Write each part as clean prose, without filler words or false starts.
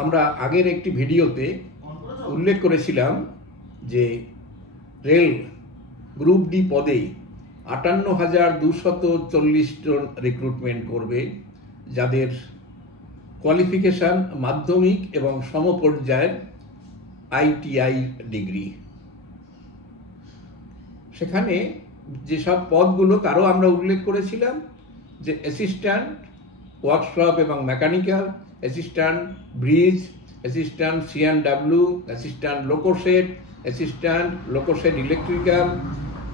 আমরা আগের একটি ভিডিওতে উল্লেখ করেছিলাম যে রেল গ্রুপ ডি পদে 58,240 জন রিক্রুটমেন্ট করবে, যাদের কোয়ালিফিকেশন মাধ্যমিক এবং সমপর্যায়ের ITI ডিগ্রি। সেখানে যেসব পদগুলো তারও আমরা উল্লেখ করেছিলাম যে অ্যাসিস্ট্যান্ট ওয়ার্কশপ এবং mechanical, assistant bridge, assistant C&W, assistant loco shed, assistant loco shed electrical,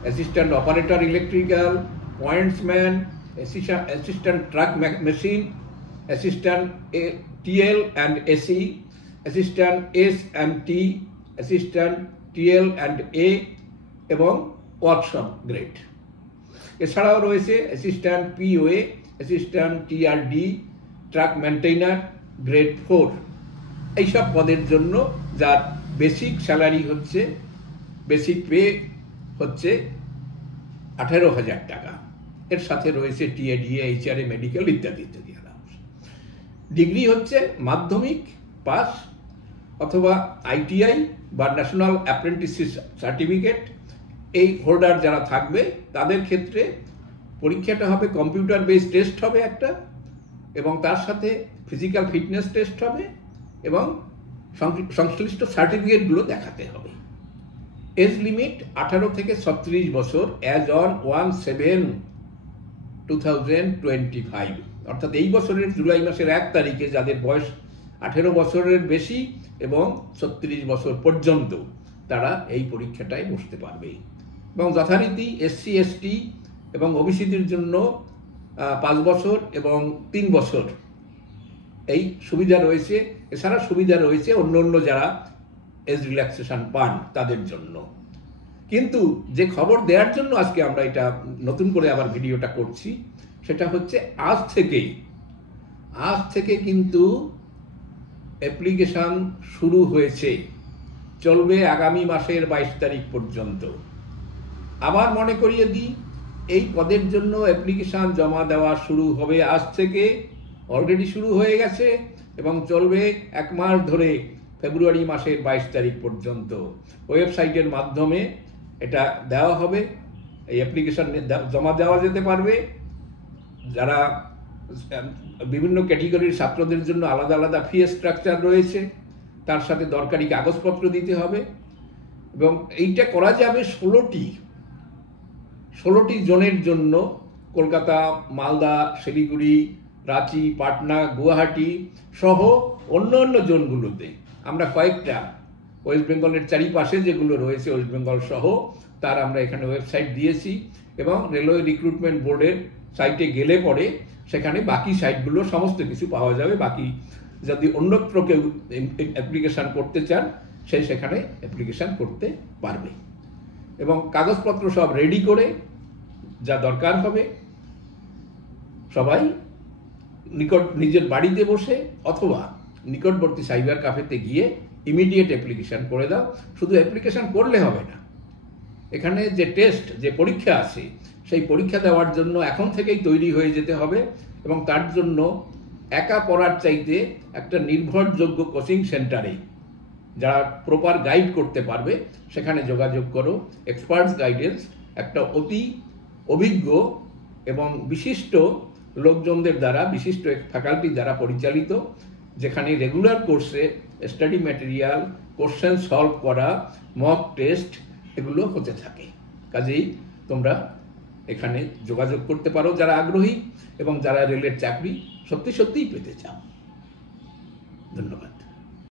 assistant operator electrical, pointsman, assistant track machine, assistant TL and AC, assistant S&T, assistant TL and A এবং ওয়ার্কশপ গ্রেড। এছাড়াও রয়েছে assistant POA, assistant TRD, track maintainer grade 4। এইসব পদের জন্য যার basic salary হচ্ছে, basic pay হচ্ছে 18,000 টাকা। এর সাথে রয়েছে TA, DA, HRA, মেডিকেল ইত্যাদি ইত্যাদি। ডিগ্রি হচ্ছে মাধ্যমিক পাস অথবা ITI বা ন্যাশনাল অ্যাপ্রেন্টিসশিপ সার্টিফিকেট এই হোল্ডার যারা থাকবে তাদের ক্ষেত্রে পরীক্ষাটা হবে কম্পিউটার বেসড টেস্ট হবে একটা, এবং তার সাথে ফিজিক্যাল ফিটনেস টেস্ট হবে এবং সংশ্লিষ্ট সার্টিফিকেটগুলো দেখাতে হবে। এজ লিমিট 18 থেকে 36 বছর অ্যাজ অন 1/7/2025, অর্থাৎ এই বছরের জুলাই মাসের 1 তারিখে যাদের বয়স 18 বছরের বেশি এবং 36 বছর পর্যন্ত তারা এই পরীক্ষাটায় বসতে পারবে। এবং যথারীতি SC, ST এবং OBCদের জন্য 5 বছর এবং 3 বছর এই সুবিধা রয়েছে। এছাড়া সুবিধা রয়েছে অন্য যারা এজ রিল্যাক্সেশন পান তাদের জন্য। কিন্তু যে খবর দেওয়ার জন্য আজকে আমরা এটা নতুন করে আবার ভিডিওটা করছি সেটা হচ্ছে আজ থেকে কিন্তু অ্যাপ্লিকেশন শুরু হয়েছে, চলবে আগামী মাসের 22 তারিখ পর্যন্ত। আবার মনে করিয়ে দিই, এই পদের জন্য অ্যাপ্লিকেশন জমা দেওয়া শুরু হবে আজ থেকে, অলরেডি শুরু হয়ে গেছে এবং চলবে 1 মাস ধরে, ফেব্রুয়ারি মাসের 22 তারিখ পর্যন্ত। ওয়েবসাইটের মাধ্যমে এটা দেওয়া হবে, এই অ্যাপ্লিকেশন জমা দেওয়া যেতে পারবে। যারা বিভিন্ন ক্যাটেগরির ছাত্রদের জন্য আলাদা আলাদা ফি স্ট্রাকচার রয়েছে, তার সাথে দরকারি কাগজপত্র দিতে হবে। এবং এইটা করা যাবে 16টি জোনের জন্য, কলকাতা, মালদা, শিলিগুড়ি, রাঁচি, পাটনা, গুয়াহাটি সহ অন্য জোনগুলোতে। আমরা কয়েকটা ওয়েস্ট বেঙ্গলের চারিপাশে যেগুলো রয়েছে ওয়েস্ট বেঙ্গল সহ তার আমরা এখানে ওয়েবসাইট দিয়েছি, এবং রেলওয়ে রিক্রুটমেন্ট বোর্ডের সাইটে গেলে পরে সেখানে বাকি সাইটগুলো সমস্ত কিছু পাওয়া যাবে। বাকি যদি অন্যত্র কেউ অ্যাপ্লিকেশান করতে চান সেখানে অ্যাপ্লিকেশান করতে পারবে। এবং কাগজপত্র সব রেডি করে যা দরকার হবে সবাই নিজের বাড়িতে বসে অথবা নিকটবর্তী সাইবার ক্যাফেতে গিয়ে ইমিডিয়েট অ্যাপ্লিকেশান করে দাও। শুধু অ্যাপ্লিকেশান করলে হবে না, এখানে যে টেস্ট, যে পরীক্ষা আছে সেই পরীক্ষা দেওয়ার জন্য এখন থেকেই তৈরি হয়ে যেতে হবে। এবং তার জন্য একা পড়ার চাইতে একটা নির্ভরযোগ্য কোচিং সেন্টারে যারা প্রপার গাইড করতে পারবে সেখানে যোগাযোগ করো। এক্সপার্টস গাইডেন্স একটা অতি অভিজ্ঞ এবং বিশিষ্ট লোকজনদের দ্বারা, বিশিষ্ট ফ্যাকাল্টি দ্বারা পরিচালিত, যেখানে রেগুলার কোর্সে স্টাডি ম্যাটেরিয়াল, কোশ্চেন সলভ করা, মক টেস্ট এগুলো হতে থাকে। কাজেই তোমরা এখানে যোগাযোগ করতে পারো যারা আগ্রহী এবং যারা রেলের চাকরি সত্যিই পেতে চাও। ধন্যবাদ।